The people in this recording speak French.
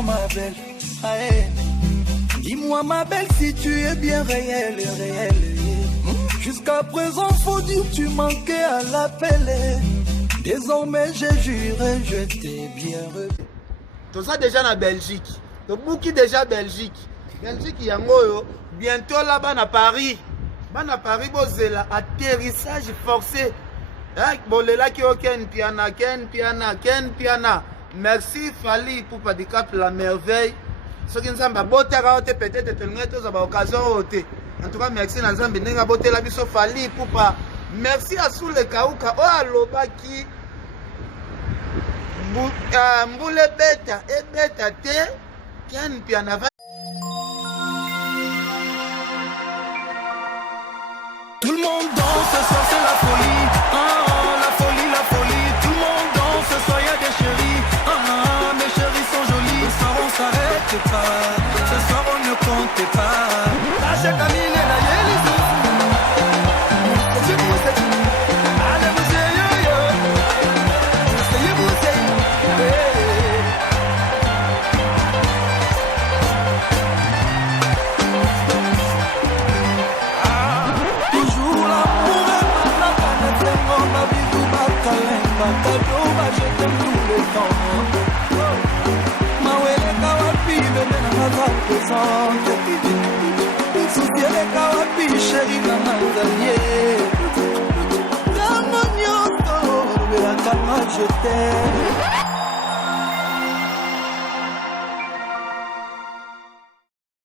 dis-moi ma belle, dis-moi ma belle si tu es bien réelle, réelle. Jusqu'à présent faut dire tu manquais à l'appel. Désormais j'ai juré, je t'ai bien revu. Tout ça déjà en Belgique. Tout bouki déjà Belgique. Belgique yango bientôt là-bas à Paris. Bana Paris bozela atterrissage forcé. Bon là qui ken piana. Merci Fali pour Padicap la merveille. Ce qui nous a peut-être te occasion. En tout cas merci Nazambe nenga boté la biso Fali pour pas. Merci à sous le Kauka o alobaki. Mboule beta et beta te ken piana. Tout le monde danse, ce soir c'est la folie. La folie, la folie. Tout le monde danse, ce soir y'a des chéris. Mes chéris sont jolis. Ce soir on s'arrête pas. Ce soir on ne compte pas. Lâchez Camille et la Yélisou. Allez vous yo. C'est vous je t'aime tout le temps. Mawele kawapi, bébé na mazape sante. Souciele kawapi, chéri na mazalie. Kama nyoto, bébé la kama je t'aime.